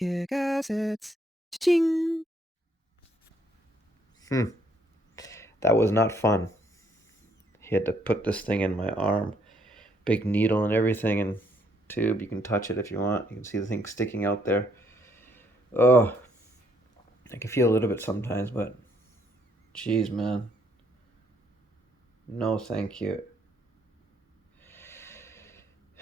kick assets. Ching. That was not fun. He had to put this thing in my arm. Big needle and everything, and tube. You can touch it if you want. You can see the thing sticking out there. Oh, I can feel a little bit sometimes, but geez, man. No, thank you.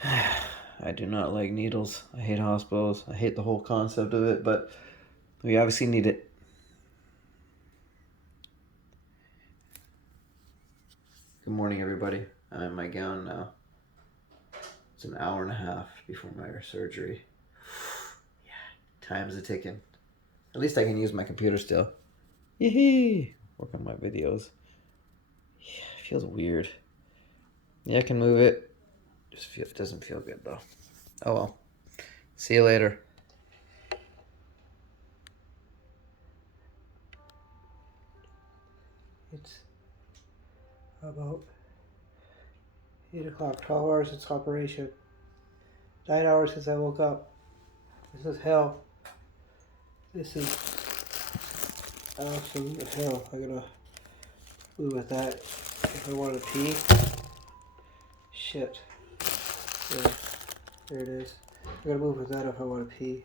I do not like needles. I hate hospitals. I hate the whole concept of it, but we obviously need it. Good morning, everybody. I'm in my gown now. It's an hour and a half before my surgery. Yeah, time's a ticking. At least I can use my computer still. Yee-hee! Work on my videos. Yeah, it feels weird. Yeah, I can move it. It doesn't feel good, though. Oh well. See you later. It's about 8 o'clock, 12 hours since operation. 9 hours since I woke up. This is hell. This is absolute hell. I gotta move with that if I want to pee. Shit. Yeah, there it is. I gotta move with that if I want to pee.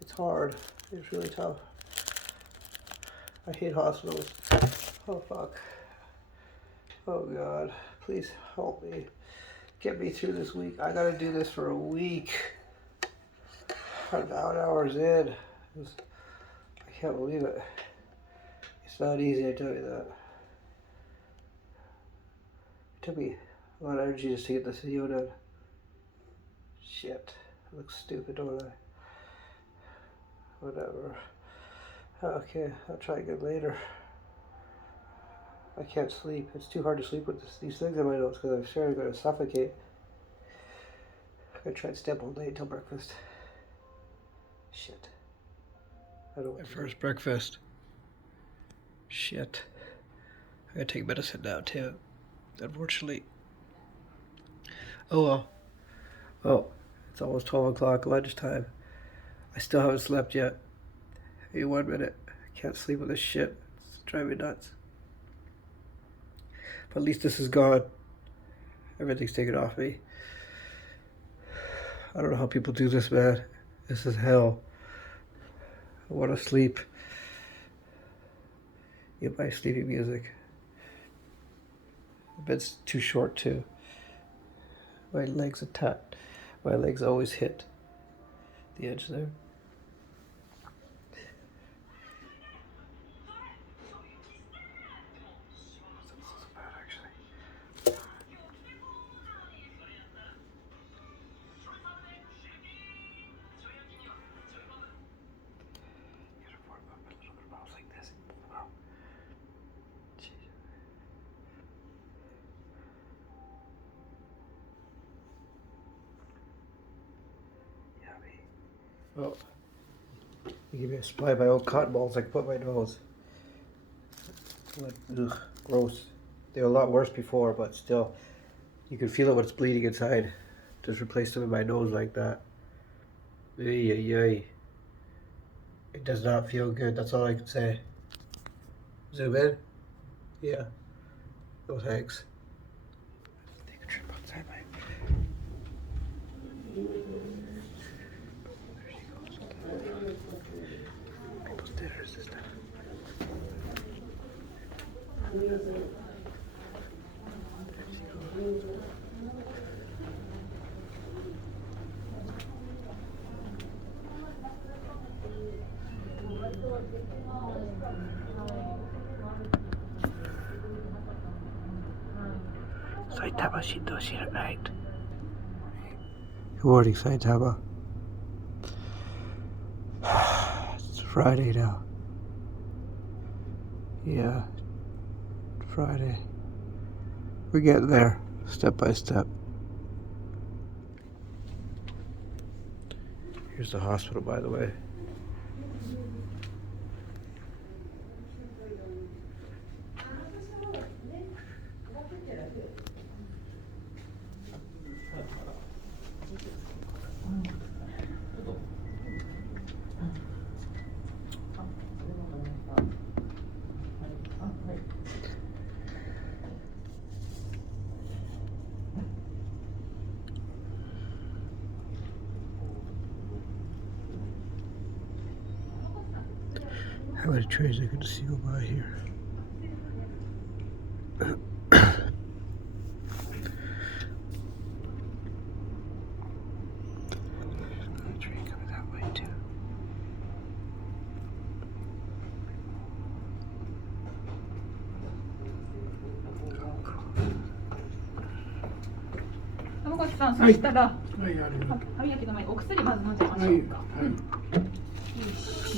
It's hard. It's really tough. I hate hospitals. Oh fuck. Oh god. Please help me. Get me through this week. I gotta do this for a week. I'm 9 hours in. I can't believe it. It's not easy, I tell you that. It took me a lot of energy just to get this video done. Shit. I look stupid, don't I? Whatever. Okay, I'll try again later. I can't sleep. It's too hard to sleep with these things in my nose because I'm sure I'm going to suffocate. I'm going to try and stay up all day until breakfast. Shit. I don't want my first breakfast. Shit. I gotta take medicine now too. Unfortunately. Oh well. Oh, it's almost 12 o'clock lunchtime. I still haven't slept yet. Hey, 1 minute. I can't sleep with this shit. It's driving me nuts. But at least this is gone. Everything's taken off me. I don't know how people do this, man. This is hell. I want to sleep. Get my sleeping music. The bed's too short too. My legs are tight. My legs always hit the edge there. Oh, they give me a supply of my old cotton balls I can put in my nose. Ugh, gross. They were a lot worse before, but still, you can feel it when it's bleeding inside. Just replace them in my nose like that. Ay, ay, ay. It does not feel good, that's all I can say. Zoom in? Yeah. No thanks. Take a trip outside my... There she goes. People's dinners and stuff. Saitama Shindo Shiranite. Good morning, Saitama. It's Friday now. Yeah, Friday. We're getting there, step by step. Here's the hospital, by the way. How many trains I can see go by here? Another train coming that way too.そしたら、歯磨きの前にお薬まず飲んじゃいましょうか。と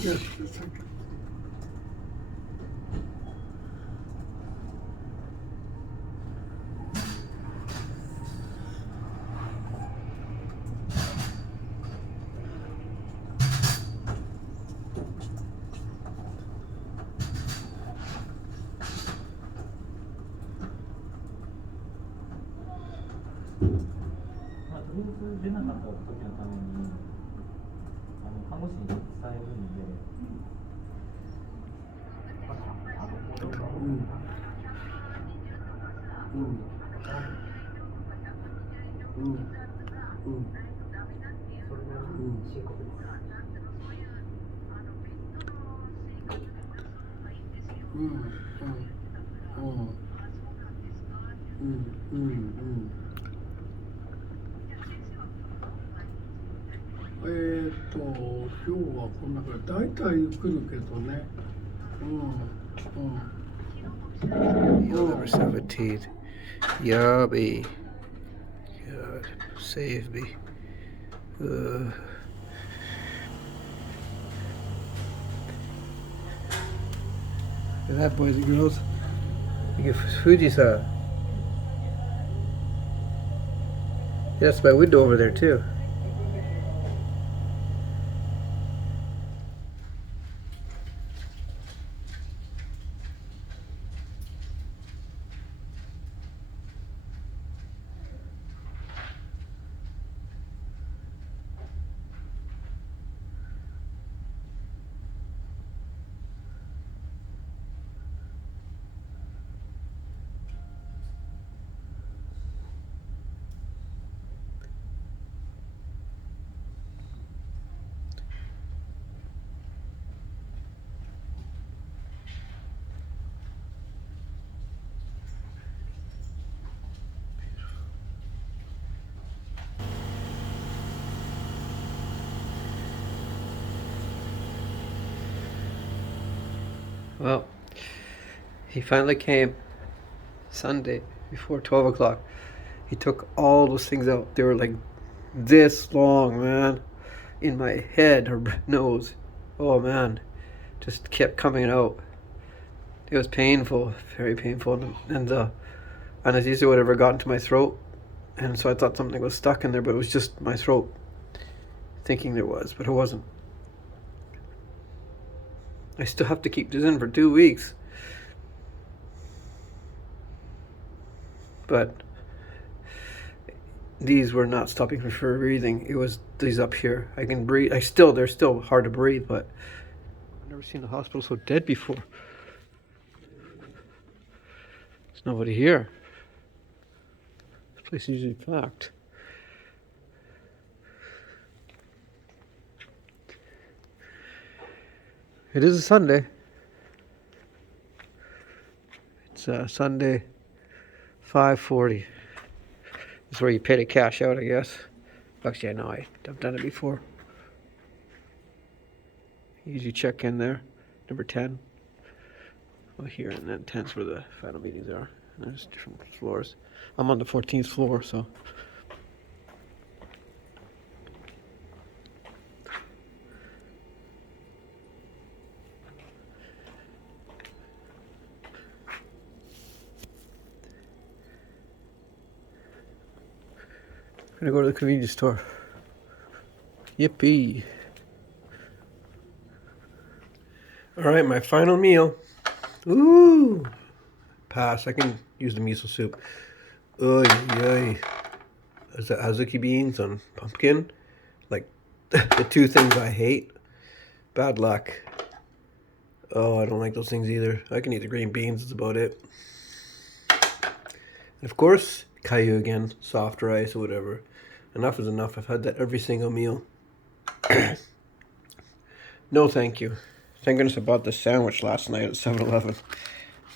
りあえず出なかった時のために看護師に伝えるんで、今日はこんな感じ。大体来るけどね。November 17th. Yummy. God, save me. Look at that, boys and girls. Look at Fuji-san. Yeah, that's my window over there, too. Well, he finally came Sunday before 12 o'clock. He took all those things out. They were like this long, man, in my head or nose. Oh, man, just kept coming out. It was painful, very painful. And the anesthesia would have got into my throat. And so I thought something was stuck in there, but it was just my throat. Thinking there was, but it wasn't. I still have to keep this in for 2 weeks. But these were not stopping me from breathing. It was these up here. I can breathe. They're still hard to breathe, but I've never seen a hospital so dead before. There's nobody here. This place is usually packed. It is a Sunday. It's Sunday, 5:40. This is where you pay to cash out, I guess. Actually, I know I've done it before. You usually check in there, number 10. Well, here, and then 10's where the final meetings are. And there's different floors. I'm on the 14th floor, so. I'm gonna go to the convenience store. Yippee. Alright, my final meal. Ooh. Pass. I can use the miso soup. Oy, oy. Is that azuki beans on pumpkin? Like, the two things I hate. Bad luck. Oh, I don't like those things either. I can eat the green beans, that's about it. And of course, Caillou again, soft rice or whatever. Enough is enough. I've had that every single meal. No, thank you. Thank goodness I bought this sandwich last night at 7-Eleven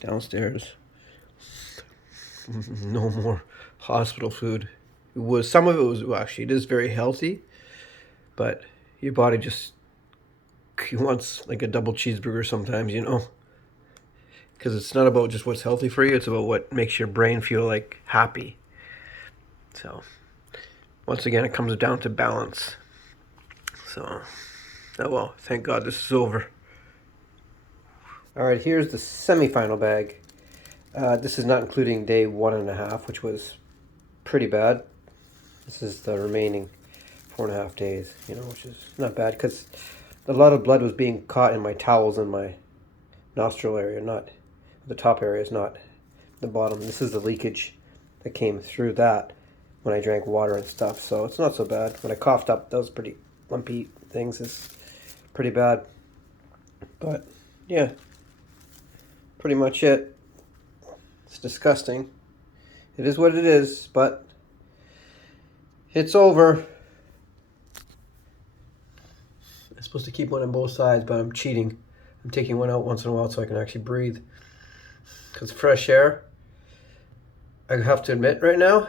downstairs. No more hospital food. Some of it was, well, actually, it is very healthy, but your body just wants like a double cheeseburger sometimes, you know? Because it's not about just what's healthy for you, it's about what makes your brain feel like happy. So, once again, it comes down to balance. So, oh well, thank God this is over. Alright, here's the semi-final bag. This is not including day 1.5, which was pretty bad. This is the remaining 4.5 days, you know, which is not bad because a lot of blood was being caught in my towels in my nostril area, not the top area, is not the bottom. This is the leakage that came through that when I drank water and stuff, so it's not so bad. When I coughed up those pretty lumpy things, is pretty bad. But yeah, pretty much it. It's disgusting. It is what it is, but it's over. I'm supposed to keep one on both sides, but I'm cheating. I'm taking one out once in a while so I can actually breathe. Because fresh air, I have to admit right now,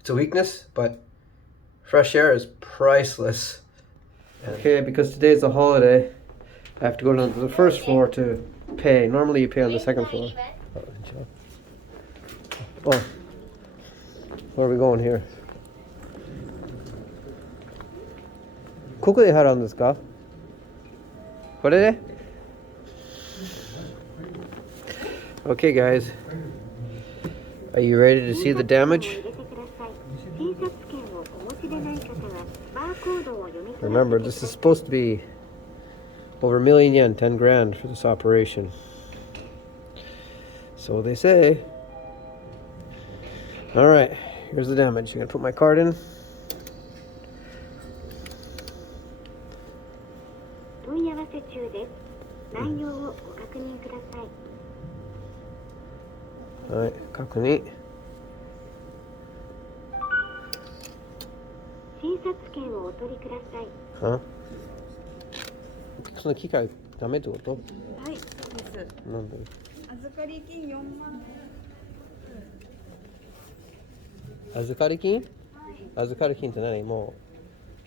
it's a weakness, but fresh air is priceless. Okay, because today's a holiday, I have to go down to the first floor to pay. Normally you pay on the second floor. Oh, where are we going here? ここで払うんですか？これで? Okay, guys. Are you ready to see the damage? Remember, this is supposed to be over 1,000,000 yen, 10 grand for this operation. So they say. Alright, here's the damage. I'm going to put my card in. Alright, 確認。は？その機械ダメってこと？はい、そうです。なんで？預かり金4万円。預かり金？預かり金って何？も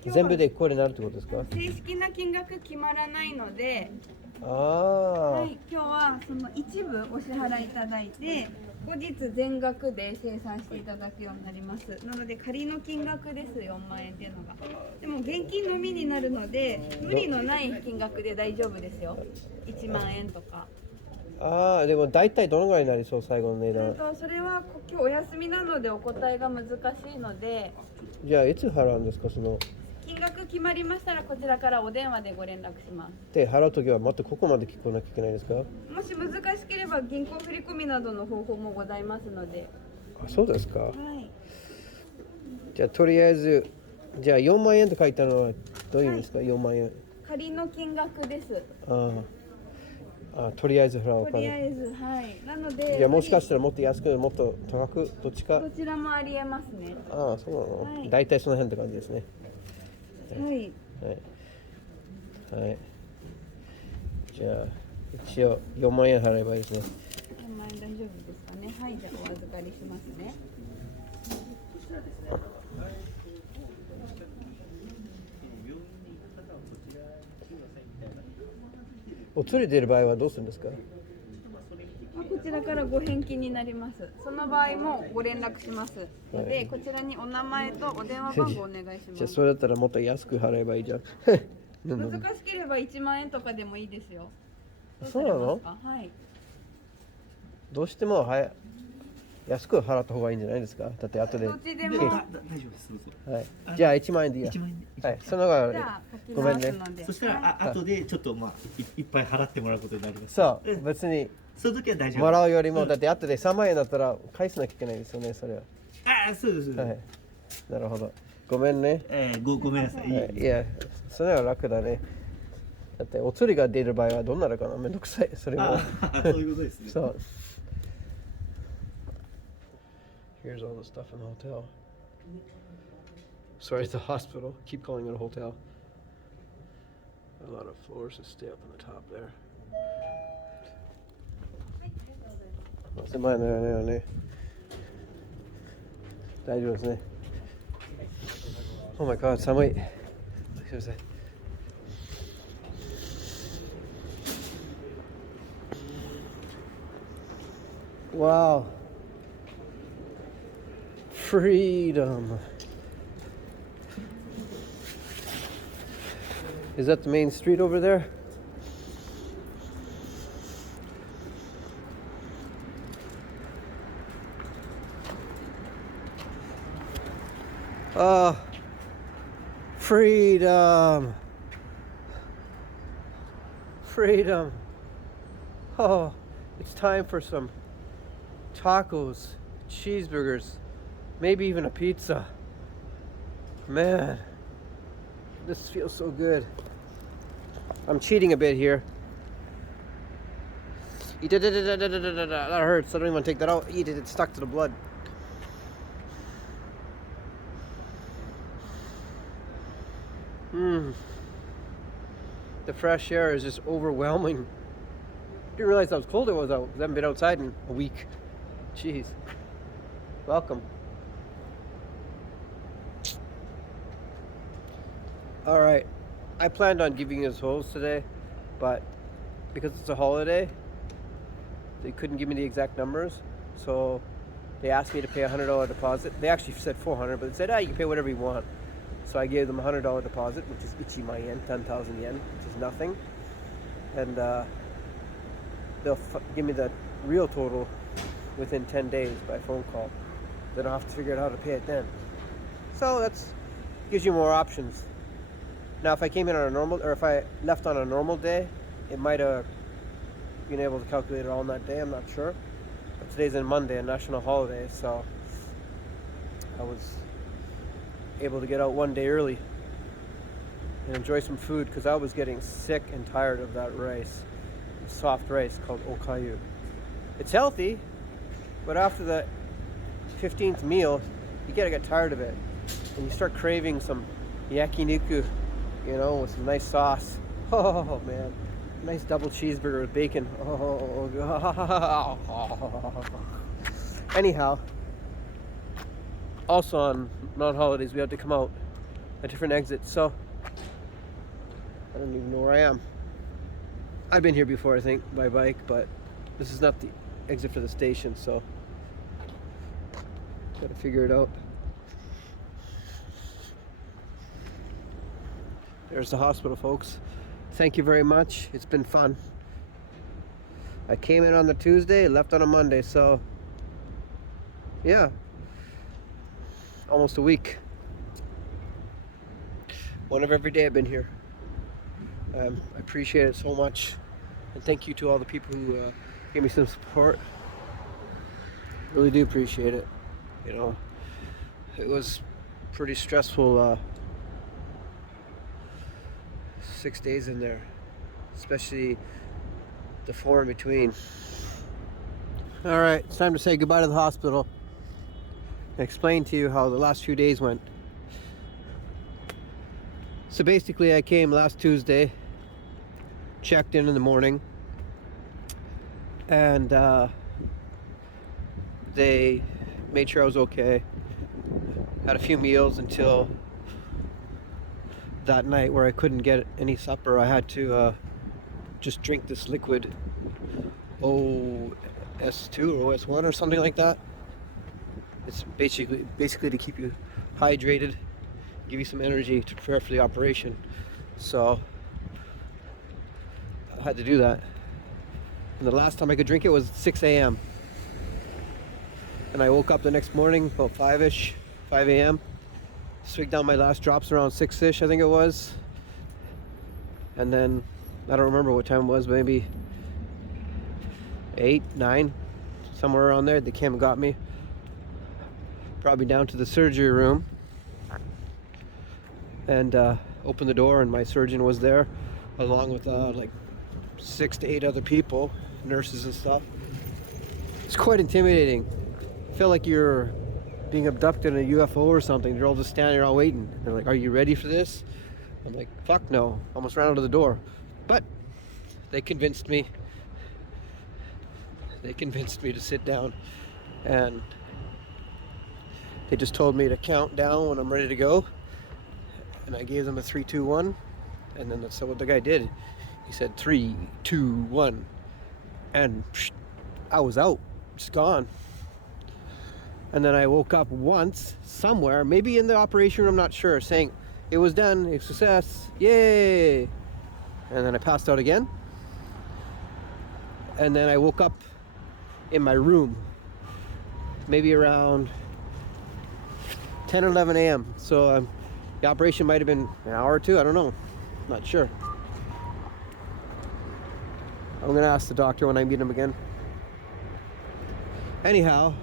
う全部でこれになるってことですか？正式な金額決まらないので、ああ、はい、今日はその一部お支払いいただいて、後日全額で精算していただくようになります。なので仮の金額です、4万円っていうのが。でも現金のみになるので、無理のない金額で大丈夫ですよ。1万円とか。ああ、でも大体どのぐらいになりそう、最後の値段。それは今日お休みなのでお答えが難しいので。じゃあいつ払うんですか、その。金額決まりましたらこちらからお電話でご連絡します。で、払うときはまたここまで聞こなきゃいけないですか？もし難しければ銀行振込などの方法もございますので。あ、そうですか。はい。じゃあとりあえず、じゃあ4万円と書いたのはどういう意味ですか、はい、4万円。仮の金額です。とりあえず払おうか。とりあえず、はい。なので。いや、もしかしたらもっと安く、もっと高く、どっちか。どちらもありえますね。ああ、そうなの。はい、大体その辺って感じですね。はい。はい。はい。じゃあ、一応4万円払えばいいですね。4万円大丈夫ですかね。はい、じゃあお預かりしますね。お釣り出る場合はどうするんですか？こちらからご返金になります。その場合もご連絡しますので、はい、こちらにお名前とお電話番号お願いします。じゃあそれだったらもっと安く払えばいいじゃん。難しければ1万円とかでもいいですよ。そうなの？はい。どうしても安く払った方がいいんじゃないですか？だって後で。どっちでも。大丈夫です。はい。じゃあ1万円でいいや。1万円で。はい。その方がごめんね。そしたら後でちょっといっぱい払ってもらうことになります。そう。別に。その時は大丈夫。もらうよりもだって後で3万円だったら返さなきゃいけないですよね、それは。ああ、そうです。はい。なるほど。ごめんね。ごめんなさい。いや、それは楽だね。だってお釣りが出る場合はどうなるかな、めんどくさい。それも。そういうことですね。そう。Here's all the stuff in the hotel. Sorry, it's a hospital. Keep calling it a hotel. A lot of floors to stay up on the top there. 狭いね。大丈夫ですね。Oh my god, 寒い。すいません。Wow. Freedom. Is that the main street over there? Freedom. Freedom. Oh, it's time for some tacos, cheeseburgers, maybe even a pizza. Man, this feels so good. I'm cheating a bit here. That hurts. I don't even want to take that out. Eat it. It's stuck to the blood. The fresh air is just overwhelming. Didn't realize how cold it was out because I haven't been outside in a week. Jeez. Welcome. Alright. I planned on giving you this hose today, but because it's a holiday, they couldn't give me the exact numbers. So they asked me to pay a $100 deposit. They actually said $400, but they said, you can pay whatever you want. So I gave them a $100 deposit, which is ichiman yen, 10,000 yen, which is nothing. And they'll give me the real total within 10 days by phone call. Then I'll have to figure out how to pay it then. So that's gives you more options. Now, if I came in on a normal, or if I left on a normal day, it might have been able to calculate it all in that day. I'm not sure. But today's a Monday, a national holiday, so I was able to get out one day early and enjoy some food because I was getting sick and tired of that rice, soft rice called okayu. It's healthy, but after the 15th meal, you gotta get tired of it, and you start craving some yakiniku, you know, with some nice sauce. Oh man, nice double cheeseburger with bacon. Oh god. Anyhow, also on non-holidays, we have to come out a different exit, so I don't even know where I am. I've been here before, I think, by bike, but this is not the exit for the station, so gotta figure it out. There's the hospital, folks. Thank you very much. It's been fun. I came in on the Tuesday, left on a Monday, so yeah, almost a week. One of every day I've been here. I appreciate it so much, and thank you to all the people who gave me some support. Really do appreciate it. You know, it was pretty stressful 6 days in there, especially the 4 in between. All right, it's time to say goodbye to the hospital and explain to you how the last few days went. So basically, I came last Tuesday, checked in the morning, and they made sure I was okay. Had a few meals until that night where I couldn't get any supper. I had to just drink this liquid, OS2 or OS1 or something like that. It's basically to keep you hydrated, give you some energy to prepare for the operation. So I had to do that. And the last time I could drink it was 6 a.m. And I woke up the next morning about 5 a.m. Swigged down my last drops around 6-ish, I think it was. And then, I don't remember what time it was, maybe 8, 9, somewhere around there. They came and got me. Brought me down to the surgery room. And opened the door, and my surgeon was there, along with like 6 to 8 other people, nurses and stuff. It's quite intimidating. I feel like you're being abducted in a UFO or something. They're all just standing there all waiting. They're like, are you ready for this? I'm like, fuck no. Almost ran out of the door. But they convinced me. They convinced me to sit down. And they just told me to count down when I'm ready to go. And I gave them a 3, 2, 1. And then that's what the guy did. He said 3, 2, 1. And I was out. Just gone. And then I woke up once, somewhere, maybe in the operation room, I'm not sure, saying, it was done, it's success, yay! And then I passed out again. And then I woke up in my room, maybe around 10 or 11 a.m. So the operation might have been an hour or two, I don't know, not sure. I'm gonna ask the doctor when I meet him again. Anyhow,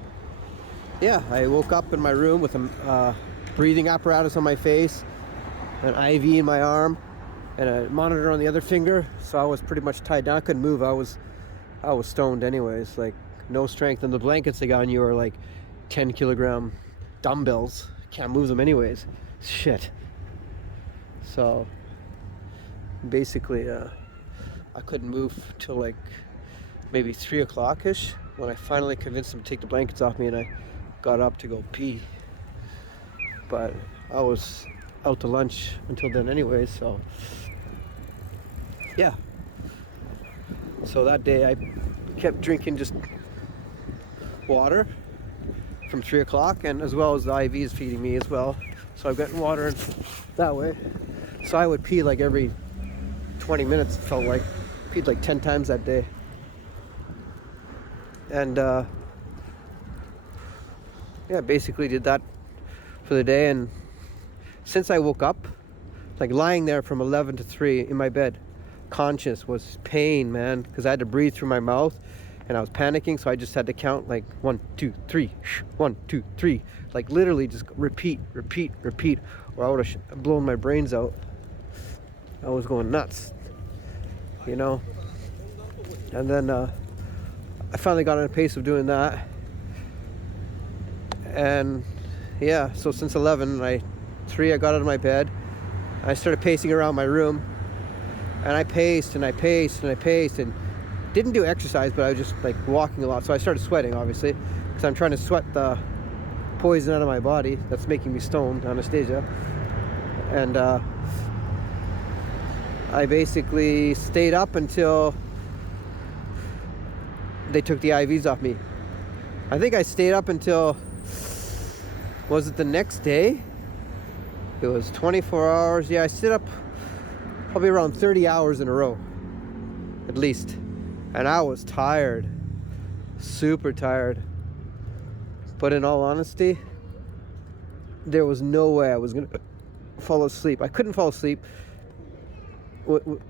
yeah, I woke up in my room with a breathing apparatus on my face, an IV in my arm, and a monitor on the other finger. So I was pretty much tied down. I couldn't move. I was stoned anyways, like no strength. And the blankets they got on you are like 10-kilogram dumbbells. Can't move them anyways. Shit. So basically, I couldn't move till like maybe 3 o'clock-ish when I finally convinced them to take the blankets off me, and I got up to go pee. But I was out to lunch until then anyway, so yeah. So that day I kept drinking just water from 3 o'clock, and as well as the IVs feeding me as well. So I'm getting water that way. So I would pee like every 20 minutes, it felt like. Peed like 10 times that day. And yeah, basically did that for the day. And since I woke up, like lying there from 11 to 3 in my bed, conscious, was pain, man, because I had to breathe through my mouth and I was panicking, so I just had to count like 1, 2, 3, 1, 2, 3, like literally just repeat, or I would have blown my brains out. I was going nuts, you know. And then I finally got on a pace of doing that. And yeah, so since 11, 3 I got out of my bed. I started pacing around my room, and I paced and didn't do exercise, but I was just like walking a lot. So I started sweating, obviously, because I'm trying to sweat the poison out of my body that's making me stoned, anesthesia. And I basically stayed up until they took the IVs off me. I think I stayed up until, was it the next day? It was 24 hours. Yeah, I stayed up probably around 30 hours in a row, at least. And I was tired, super tired. But in all honesty, there was no way I was gonna fall asleep. I couldn't fall asleep.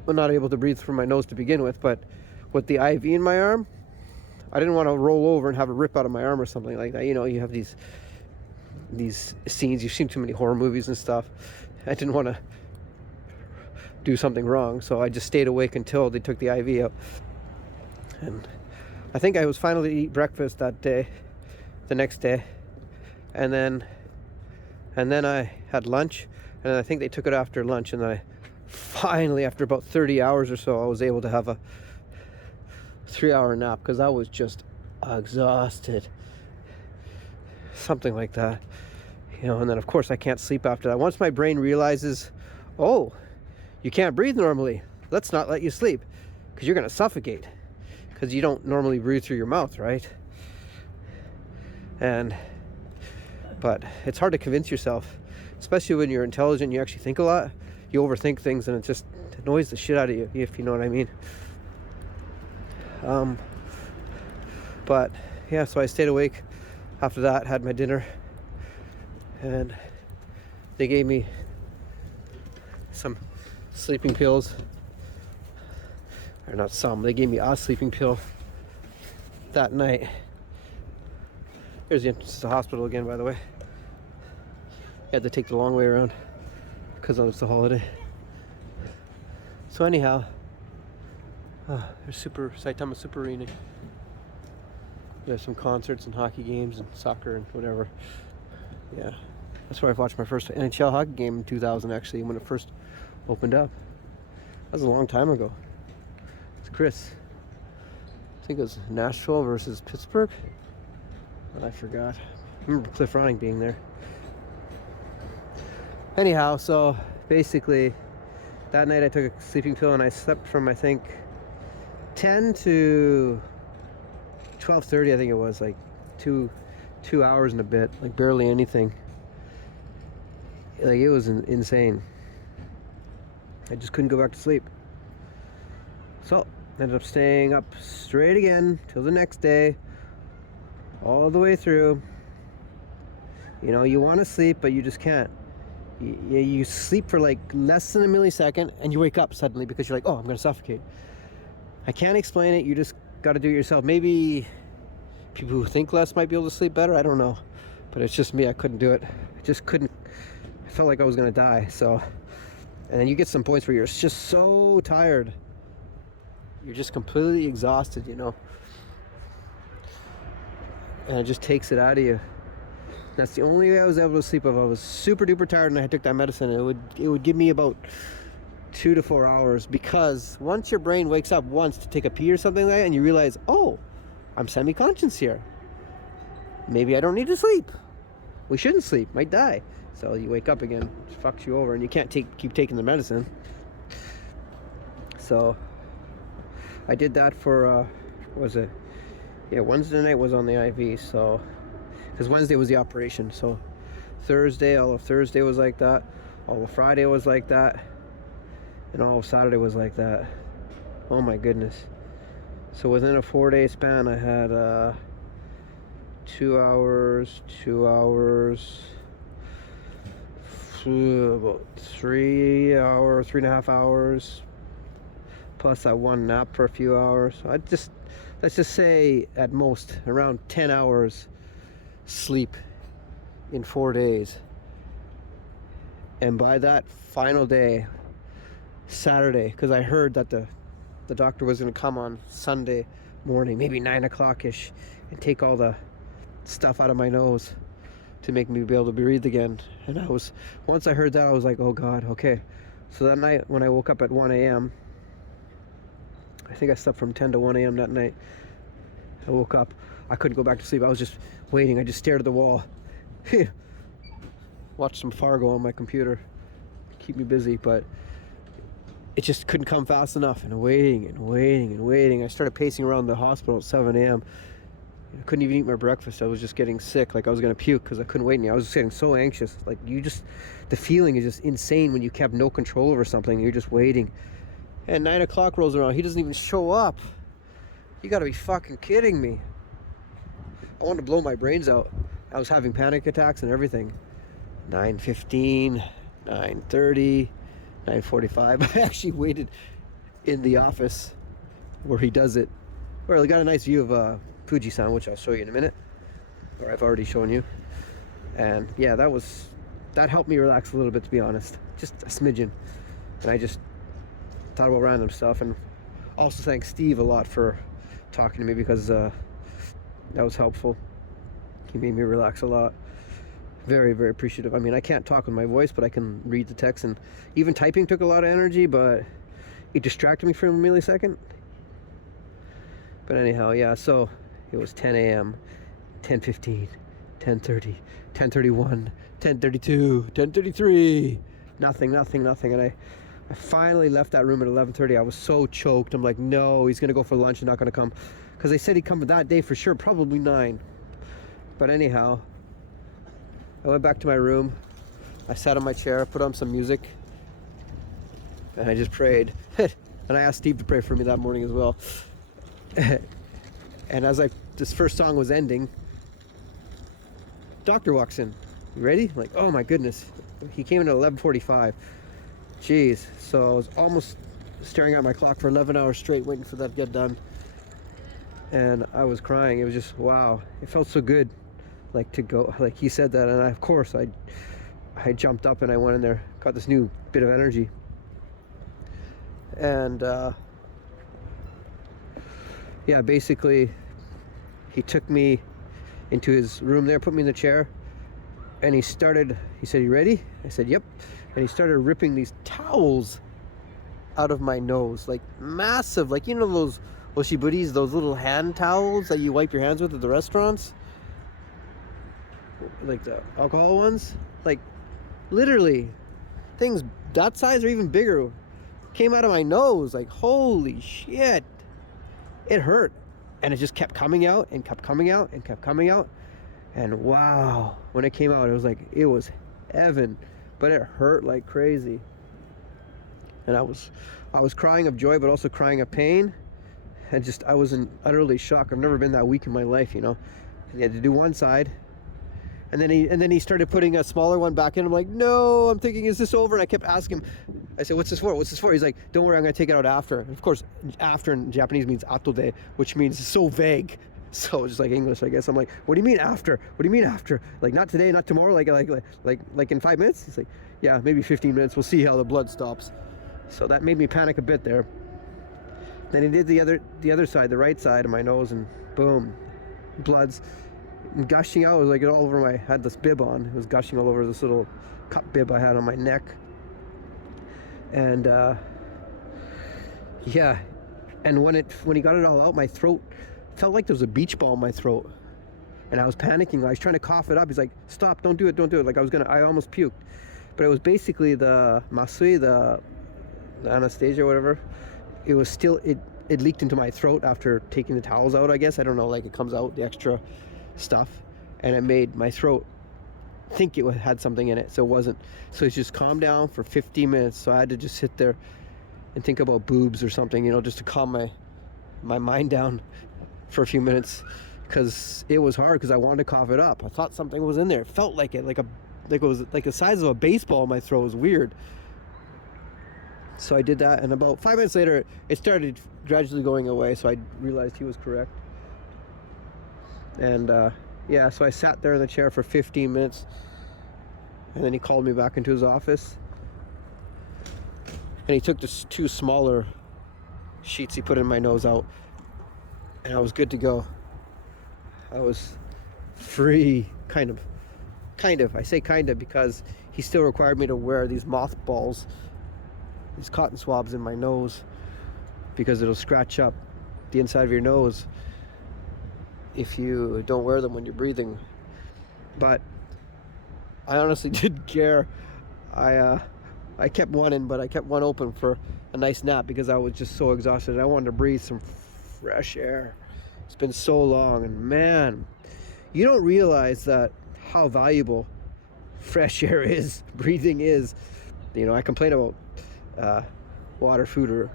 Not able to breathe through my nose to begin with, but with the IV in my arm, I didn't want to roll over and have a rip out of my arm or something like that. You know, you have these scenes, you've seen too many horror movies and stuff. I didn't want to do something wrong, so I just stayed awake until they took the IV out. And I think I was finally to eat breakfast that day, the next day, and then I had lunch, and I think they took it after lunch, and then I finally, after about 30 hours or so, I was able to have a 3-hour nap, because I was just exhausted, something like that, you know. And then of course I can't sleep after that. Once my brain realizes, oh, you can't breathe normally, let's not let you sleep, because you're gonna suffocate, because you don't normally breathe through your mouth, right? But it's hard to convince yourself, especially when you're intelligent, you actually think a lot. You overthink things, and it just annoys the shit out of you, if you know what I mean. But yeah, so I stayed awake after that, had my dinner, and they gave me some sleeping pills, or not some, they gave me a sleeping pill that night. Here's the entrance to the hospital again, by the way. I had to take the long way around because it was the holiday. So anyhow, there's Saitama Super Arena. There's some concerts and hockey games and soccer and whatever. Yeah, that's where I watched my first NHL hockey game in 2000, actually, when it first opened up. That was a long time ago. It's Chris. I think it was Nashville versus Pittsburgh. But I forgot. I remember Cliff Ronning being there. Anyhow, so basically that night I took a sleeping pill and I slept from I think 10 to 12:30, I think it was, like 2 hours and a bit, like barely anything. Like it was insane. I just couldn't go back to sleep. So ended up staying up straight again till the next day, all the way through. You know, you want to sleep, but you just can't. You sleep for like less than a millisecond and you wake up suddenly because you're like, oh, I'm gonna suffocate. I can't explain it. You just got to do it yourself. Maybe people who think less might be able to sleep better. I don't know, but it's just me. I couldn't do it. I just couldn't. I felt like I was gonna die. So, and then you get some points where you're just so tired. You're just completely exhausted, you know, and it just takes it out of you. That's the only way I was able to sleep. If I was super duper tired and I took that medicine, it would give me about 2 to 4 hours, because once your brain wakes up once to take a pee or something like that and you realize, oh, I'm semi-conscious here, maybe I don't need to sleep, we shouldn't sleep, might die. So you wake up again, it fucks you over, and you can't keep taking the medicine. So I did that for what was it, yeah, Wednesday night was on the IV. So because Wednesday was the operation, so Thursday, all of Thursday was like that, all of Friday was like that, and all of Saturday was like that. Oh my goodness. So within a 4-day span I had 2 hours, about 3 hours, 3.5 hours, plus that one nap for a few hours. So let's just say at most around 10 hours sleep in 4 days. And by that final day, Saturday, because I heard that the doctor was going to come on Sunday morning, maybe 9 o'clock ish, and take all the stuff out of my nose to make me be able to breathe again. And once I heard that, I was like, oh God, okay. So that night when I woke up at 1 a.m., I think I slept from 10 to 1 a.m. that night. I woke up, I couldn't go back to sleep. I was just waiting. I just stared at the wall. Watched some Fargo on my computer, keep me busy, but it just couldn't come fast enough, and waiting. I started pacing around the hospital at 7 a.m. I couldn't even eat my breakfast. I was just getting sick, like I was gonna puke because I couldn't wait. I was just getting so anxious. Like the feeling is just insane when you have no control over something. You're just waiting. And 9 o'clock rolls around. He doesn't even show up. You gotta be fucking kidding me. I wanted to blow my brains out. I was having panic attacks and everything. 9:15, 9:30, 9:45. I actually waited in the office where he does it. Well, I got a nice view of Fuji-san, which I'll show you in a minute, or I've already shown you. And yeah, that helped me relax a little bit, to be honest, just a smidgen. And I just thought about random stuff, and also thank Steve a lot for talking to me, because that was helpful. He made me relax a lot. Very, very appreciative. I mean, I can't talk with my voice, but I can read the text, and even typing took a lot of energy, but it distracted me for a millisecond. But anyhow, yeah, so it was 10 a.m., 10:15, 10:30, 10:31, 10:32, 10:33, nothing. And I finally left that room at 11:30. I was so choked. I'm like, no, he's gonna go for lunch and not gonna come, because they said he'd come that day for sure, probably 9. But anyhow, I went back to my room. I sat on my chair, put on some music, and I just prayed. And I asked Steve to pray for me that morning as well. And as this first song was ending, doctor walks in. You ready? I'm like, oh my goodness. He came in at 11:45. Jeez. So I was almost staring at my clock for 11 hours straight, waiting for that to get done. And I was crying. It was just, wow. It felt so good, like, to go. Like, he said that, and of course I jumped up and I went in there, got this new bit of energy. And yeah, basically he took me into his room there, put me in the chair, and he said, you ready? I said, yep. and he started ripping these towels out of my nose, like massive, like, you know, those oshiburis, those little hand towels that you wipe your hands with at the restaurants, like the alcohol ones, like literally things that size or even bigger came out of my nose. Like, holy shit, it hurt, and it just kept coming out and kept coming out and kept coming out. And wow, when it came out, it was like, it was heaven, but it hurt like crazy. And I was crying of joy, but also crying of pain. And just, I was in utterly shock. I've never been that weak in my life, you know. He had to do one side, and then he started putting a smaller one back in. I'm like, no, I'm thinking, is this over? And I kept asking him, I said, what's this for? What's this for? He's like, don't worry, I'm gonna take it out after. And of course, after in Japanese means atode, which means so vague. So just like English, I guess. I'm like, what do you mean after? What do you mean after? Like, not today, not tomorrow, like in 5 minutes? He's like, yeah, maybe 15 minutes. We'll see how the blood stops. So that made me panic a bit there. Then he did the other side, the right side of my nose, and boom, blood's gushing out. It was like all over I had this bib on. It was gushing all over this little cup bib I had on my neck. And yeah, and when he got it all out, my throat felt like there was a beach ball in my throat, and I was panicking. I was trying to cough it up. He's like, stop, don't do it. Like, I almost puked. But it was basically the masui, the anesthesia or whatever. It was still, it leaked into my throat after taking the towels out, I guess. I don't know, like, it comes out, the extra stuff, and it made my throat think it had something in it, so it wasn't. So it's just calmed down for 15 minutes. So I had to just sit there and think about boobs or something, you know, just to calm my mind down for a few minutes, because it was hard, because I wanted to cough it up. I thought something was in there. It felt like it, like it was like the size of a baseball in my throat. It was weird. So I did that, and about 5 minutes later, it started gradually going away, so I realized he was correct. And yeah, so I sat there in the chair for 15 minutes, and then he called me back into his office, and he took the 2 smaller sheets he put in my nose out, and I was good to go. I was free, kind of. I say kind of because he still required me to wear these mothballs, these cotton swabs in my nose, because it'll scratch up the inside of your nose if you don't wear them when you're breathing. But I honestly didn't care. I kept one in, but I kept one open for a nice nap because I was just so exhausted. I wanted to breathe some fresh air. It's been so long, and man, you don't realize that how valuable fresh air is, breathing is. You know, I complain about water, food, or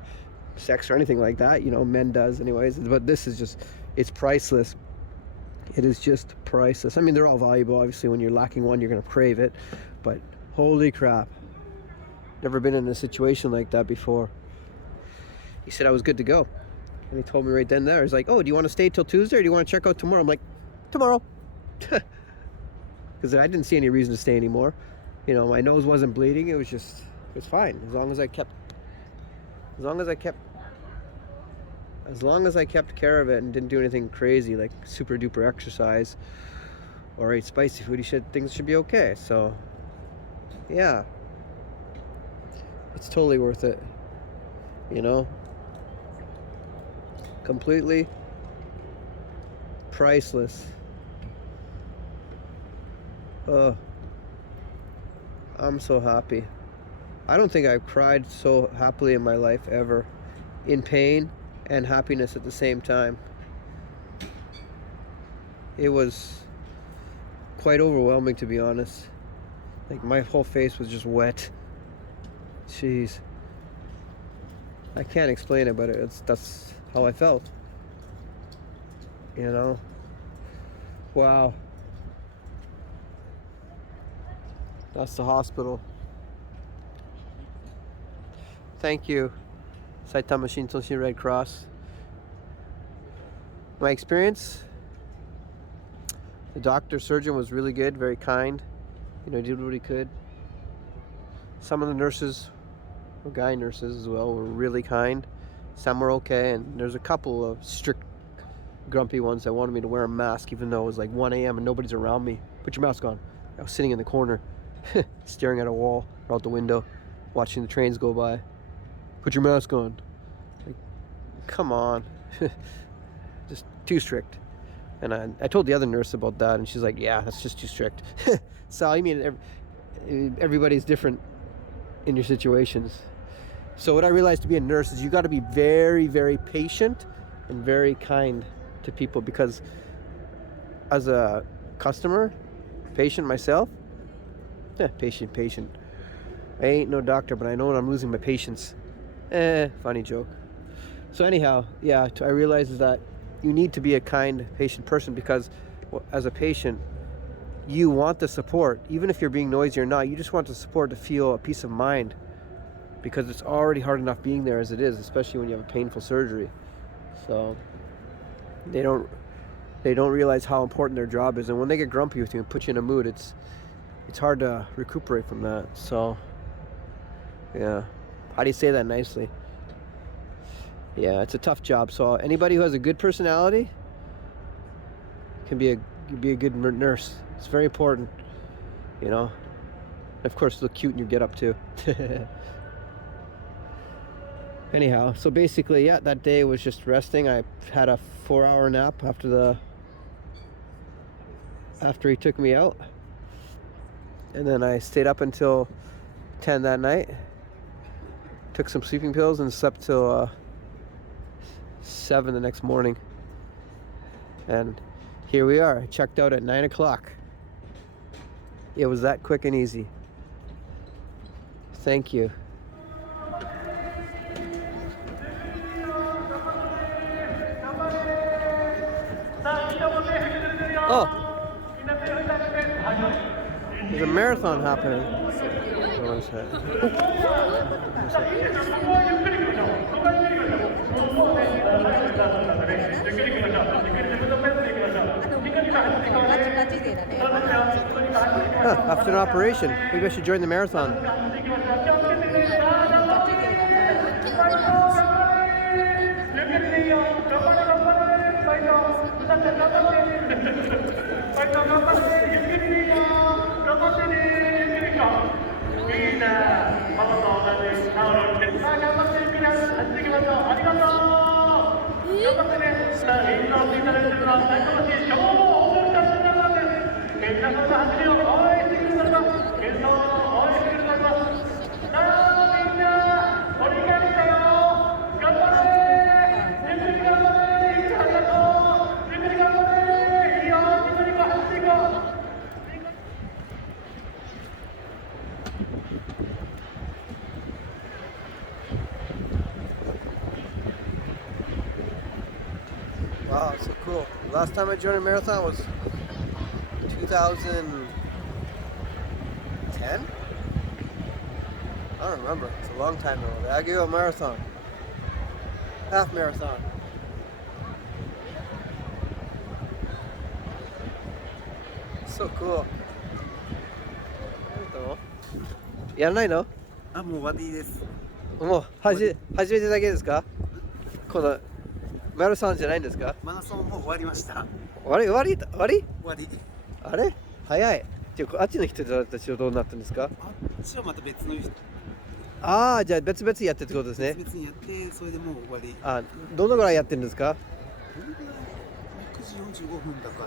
sex or anything like that, you know, men does anyways, but this is just, it's priceless. It is just priceless. I mean, they're all valuable. Obviously, when you're lacking one, you're gonna crave it, but holy crap, never been in a situation like that before. He said I was good to go, and he told me right then and there, he's like, oh, do you want to stay till Tuesday, or do you want to check out tomorrow? I'm like, tomorrow. Because I didn't see any reason to stay anymore. You know, my nose wasn't bleeding. It was fine, as long as I kept care of it and didn't do anything crazy like super duper exercise or ate spicy food. Things should be okay. So yeah, it's totally worth it, you know, completely priceless. I'm so happy. I don't think I've cried so happily in my life ever, in pain and happiness at the same time. It was quite overwhelming, to be honest. Like, my whole face was just wet. Jeez, I can't explain it, but that's how I felt, you know. Wow. That's the hospital. Thank you, Saitama Shintoshin Red Cross. My experience, the doctor, surgeon was really good, very kind. You know, did what he could. Some of the nurses, or guy nurses as well, were really kind. Some were okay, and there's a couple of strict, grumpy ones that wanted me to wear a mask even though it was like 1 a.m. and nobody's around me. Put your mask on. I was sitting in the corner. staring at a wall or out the window, watching the trains go by. Put your mask on. Like, come on. Just too strict. And I told the other nurse about that, and she's like, yeah, that's just too strict. So, I mean, everybody's different in your situations. So what I realized to be a nurse is you got to be very, very patient and very kind to people, because as a customer, patient myself, patient. I ain't no doctor, but I know when I'm losing my patience. Funny joke. So anyhow, yeah, I realized that you need to be a kind, patient person, because as a patient, you want the support. Even if you're being noisy or not, you just want the support to feel a peace of mind, because it's already hard enough being there as it is, especially when you have a painful surgery. So they don't realize how important their job is, and when they get grumpy with you and put you in a mood, it's hard to recuperate from that. So yeah, how do you say that nicely? Yeah, it's a tough job. So anybody who has a good personality can be a good nurse. It's very important, you know. Of course, look cute in your get-up too. Anyhow, so basically, yeah, that day was just resting. I had a 4-hour nap after he took me out, and then I stayed up until 10 that night. Took some sleeping pills and slept till 7 the next morning. And here we are. I checked out at 9 o'clock. It was that quick and easy. Thank you. Oh, there's a marathon happening. One sec. After an operation, maybe I should join the marathon. Wow, it's so cool. Last time I joined a marathon was 2010? I don't remember. It's a long time ago. The Akiya marathon. Half marathon. So cool. やらないの？あ、もう終わりです。もう初めてだけですか？このマラソンじゃないんですか？マラソンもう終わりました。終わり終わり。あれ早い。じゃああっちの人たちはどうなったんですか？あっちはまた別の人。ああ、じゃあ別々やってってことですね。別々にやって、それでもう終わり。あ、どのぐらいやってるんですか？どのぐらい？9時45分だか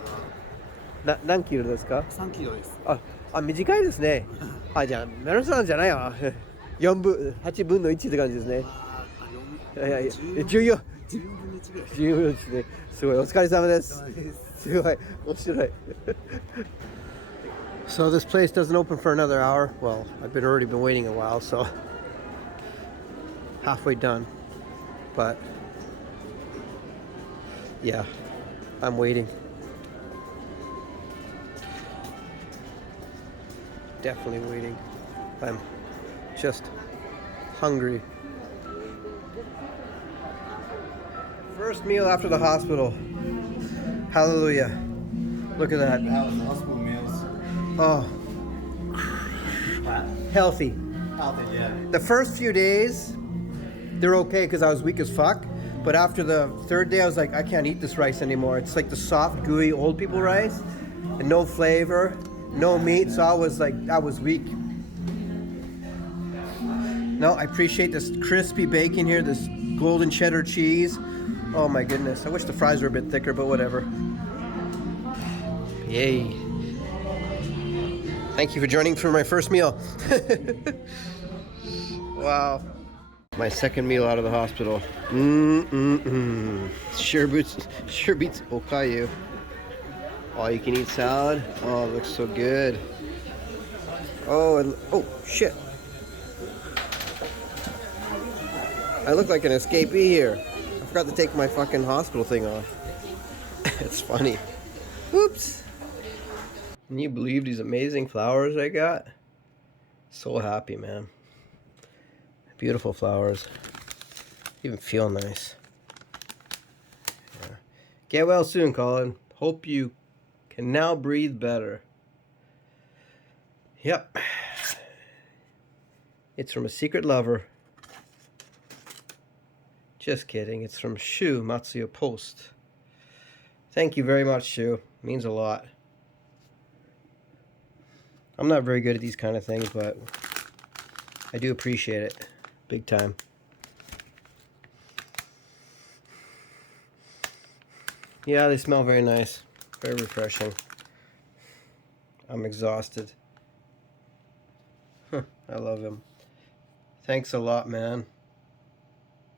ら。何キロですか？3キロです。あ、短いですね。あ、じゃあマラソンじゃないわ。8分の1って感じですね。14分の1ぐらい。14分の1ね。すごい、お疲れ様です。すごい、面白い。So this place doesn't open for another hour. Well, I've already been waiting a while, so halfway done. But yeah, I'm waiting. Definitely waiting. I'm just hungry. First meal after the hospital. Hallelujah. Look at that. That was the hospital meals. Oh. Healthy. Healthy, yeah. The first few days, they're okay because I was weak as fuck. But after the third day, I was like, I can't eat this rice anymore. It's like the soft, gooey, old people rice and no flavor. no meat, so I was weak. No, I appreciate this crispy bacon here, this golden cheddar cheese. Oh my goodness, I wish the fries were a bit thicker, but whatever. Yay. Thank you for joining for my first meal. Wow. My second meal out of the hospital. Sure beats okayu. All you can eat salad. Oh, it looks so good. Oh shit. I look like an escapee here. I forgot to take my fucking hospital thing off. It's funny. Whoops. Can you believe these amazing flowers I got? So happy, man. Beautiful flowers. Even feel nice. Yeah. Get well soon, Colin. Hope you can now breathe better. Yep. It's from a secret lover. Just kidding. It's from Shu Matsu Post. Thank you very much, Shu. It means a lot. I'm not very good at these kind of things, but I do appreciate it. Big time. Yeah, they smell very nice. Very refreshing. I'm exhausted. I love them. Thanks a lot, man.